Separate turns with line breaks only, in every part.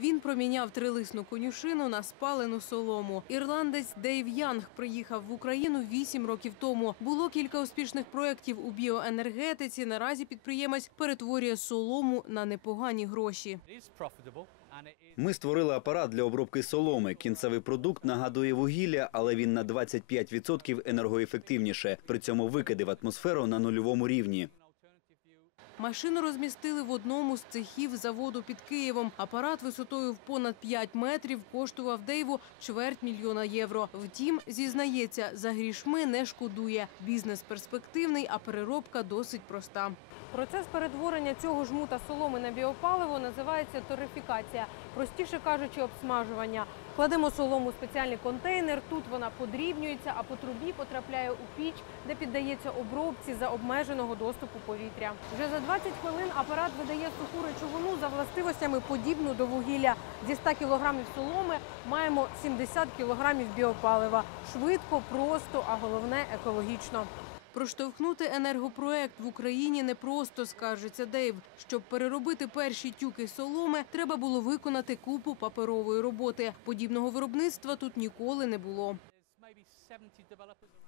Він проміняв трилисну конюшину на спалену солому. Ірландець Дейв Янг приїхав в Україну вісім років тому. Було кілька успішних проєктів у біоенергетиці. Наразі підприємець перетворює солому на непогані гроші.
Ми створили апарат для обробки соломи. Кінцевий продукт нагадує вугілля, але він на 25% енергоефективніше. При цьому викиди в атмосферу на нульовому рівні.
Машину розмістили в одному з цехів заводу під Києвом. Апарат висотою в понад 5 метрів коштував Дейву чверть мільйона євро. Втім, зізнається, за грішми не шкодує. Бізнес перспективний, а переробка досить проста. Процес перетворення цього жмута соломи на біопаливо називається торифікація. Простіше кажучи, обсмажування. Кладемо солому у спеціальний контейнер. Тут вона подрібнюється, а по трубі потрапляє у піч, де піддається обробці за обмеженого доступу повітря. Вже за 20 хвилин апарат видає суху речовину за властивостями подібну до вугілля. Зі 100 кілограмів соломи маємо 70 кілограмів біопалива. Швидко, просто, а головне екологічно. Проштовхнути енергопроект в Україні непросто, скаржиться Дейв. Щоб переробити перші тюки соломи, треба було виконати купу паперової роботи. Подібного виробництва тут ніколи не було.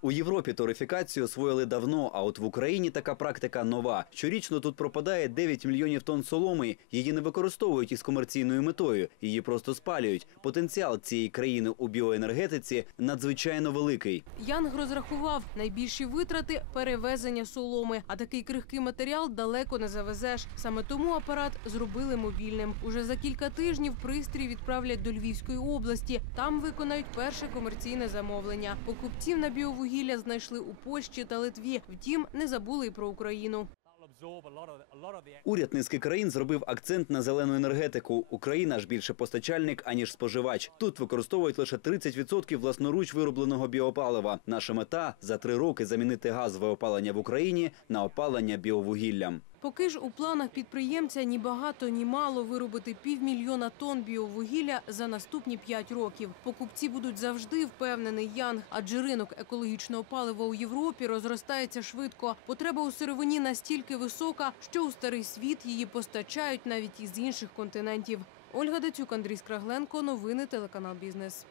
There's maybe 70 developers.
У Європі торифікацію освоїли давно, а от в Україні така практика нова. Щорічно тут пропадає 9 мільйонів тонн соломи. Її не використовують із комерційною метою, її просто спалюють. Потенціал цієї країни у біоенергетиці надзвичайно великий.
Янг розрахував найбільші витрати перевезення соломи. А такий крихкий матеріал далеко не завезеш. Саме тому апарат зробили мобільним. Уже за кілька тижнів пристрій відправлять до Львівської області. Там виконають перше комерційне замовлення. Покупців на біовугілля знайшли у Польщі та Литві. Втім, не забули й про Україну.
Уряд низки країн зробив акцент на зелену енергетику. Україна ж більше постачальник аніж споживач. Тут використовують лише 30% власноруч виробленого біопалива. Наша мета за три роки замінити газове опалення в Україні на опалення біовугіллям.
Поки ж у планах підприємця ні багато, ні мало виробити півмільйона тонн біовугілля за наступні п'ять років. Покупці будуть завжди впевнений Янг, адже ринок екологічного палива у Європі розростається швидко. Потреба у сировині настільки висока, що у старий світ її постачають навіть із інших континентів. Ольга Дацюк, Андрій Скрагленко. Новини телеканал Бізнес.